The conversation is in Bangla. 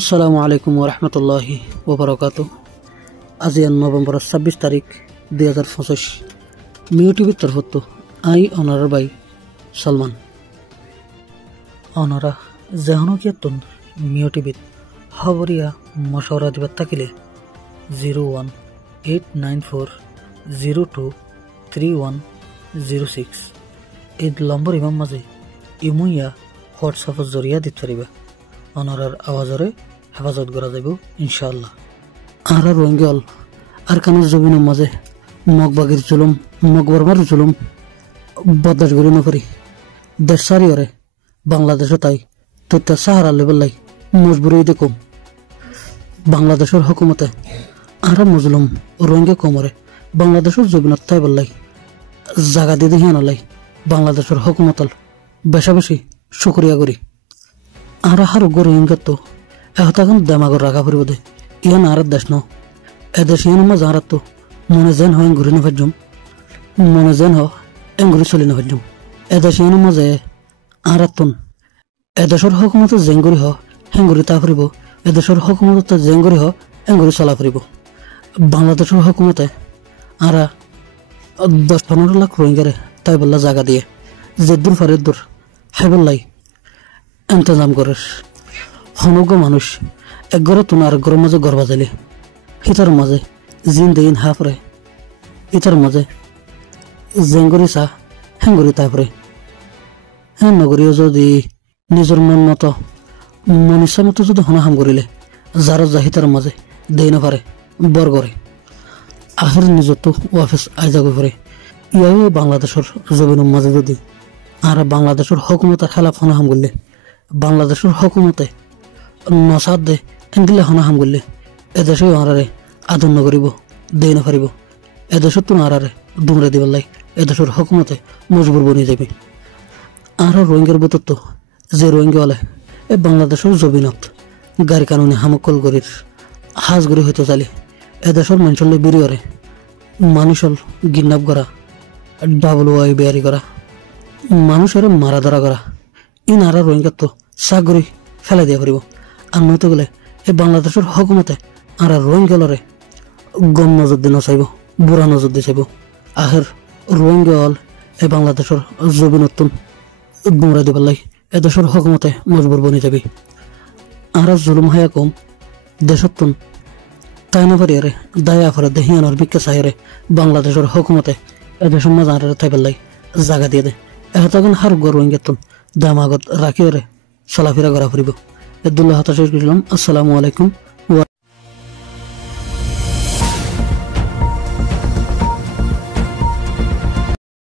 আসসালামু আলাইকুম ওরহমতুল্লাহি ওবরাকাতু। আজি নভেম্বর 26 তারিখ 2025 মিও টিভির তরফত আই অনারার বাই সলমান অনারা যেহনকিয়াতুন মিও টিভিত খবরিয়া মশওরা দিবার থাকিলে 01894023106 এই নম্বর ইমাম মাঝে ইমুইয়া হোয়াটসঅ্যাপের জরিয়া দিতে পারিবা। অনারার আওয়াজরে হেফাজত করা যাব ইনশাআল্লাহ। আর রোহিঙ্গল আর কানুর জমিনের মাঝে মগবাগির জুলুম মগবরমার জুলুম বদাস করি নকরি দেশ সারিয়রে বাংলাদেশও তাই তথ্য সাহারা লেবেলাই মজবুরি দেখুম বাংলাদেশের হুকুমতে আর মজলুম রোহিঙ্গা কমরে বাংলাদেশের জমিনত তাই বললাই জাগা দিয়ে দেখি আনালাই বাংলাদেশের হুকুমতল বেশা বেশি শুক্রিয়া করি। আর হার রোহিঙ্গা তো এখন দেমাগর রাখা ফুরিব দে ইয়ান আর দেশ ন এদেশ ইয়ান মা যাহার তো মনে যেন হয় ঘুরি নফাজুম মনে যেন হ ঘুরি চলি নফাজুম এদেশ ইয়ান মাঝে আর তুন এদেশের হুকুমত জেঙ্গুরি হ হেঙ্গুরি তা ফুরিব এদেশের হুকুমত জেঙ্গুরি হ এঙ্গুরি চলা ফুরিব। বাংলাদেশের হুকুমতে আর 10-15 লাখ রোহিঙ্গারে তাই বললা জায়গা দিয়ে যে দূর ফারের দূর হেবল্লাই ইন্তজাম করে সমগ্র মানুষ এক ঘরে তুন আর ঘরের মাঝে ঘর বাজাইলে হিতার মাঝে জিন দিন হাফরে ইতার মাঝে জেঙ্গুরি চা হেঙ্গুরি তাফরে হ্যাঁ নগরীয় যদি নিজের মন মতো মনীষা মতো যদি হনা হাম করিলে যারা যা হিতার মাঝে দেই না পারে বর করে আখের নিজের তো ওয়াফিস আইজা করে ইয়াই বাংলাদেশের জমিনের মাঝে যদি আর বাংলাদেশের হুকুমতের খেলাফ হনা হাম করলে বাংলাদেশের হুকুমতে নসাদ দে এনদিলে হনা হাম করলে এদেশে আরারে আদর নকরিব দেই না পারিব এদেশের তো আরারে দুমরে দিবার লাই এদেশের হুকুমতে মজবুর বনিয়ে যাবে। আর রোহিঙ্গার বতর তো যে রোহিঙ্গাওয়ালে এ বাংলাদেশের জমিনত গাড়ি কানুনে হামকল গরির হাজ গড়ি হইতে চালি এদেশের মানুষলে বিরিয়রে মানুষল কিডন্যাপ করা WI বেয়ারি করা মানুষের মারা ধরা করা ইন আর রোহিঙ্গার তো সাগরি ফেলাই দিয়া পারিব। আর নইতে গেলে এই বাংলাদেশের হুকুমতে আর রোহিঙ্গালরে গম নজর দিয়ে নচাইব বুড়া নজর দিয়ে চাইব আখের রোহিঙ্গা হল এই বাংলাদেশের জমিনতুন গুমরা দিবার লাই এদেশের হুকুমতে মজবুর বনি যাবি। আর জুলুম হায়া কম দেশতুন তাই না পারিয়ারে দায়া ফরে দেহিয়ানোর বিক্ষা চাহিরে বাংলাদেশের হুকুমতে এদেশের মাঝে আর থাইবার লাই জায়গা দিয়ে দে এখন হার গর রোহিঙ্গাতুন দামাগত রাখিওরে চলাফেরা করা ফুরিব। আব্দুল্লাহ হতাশ করলাম। আসসালামু আলাইকুম।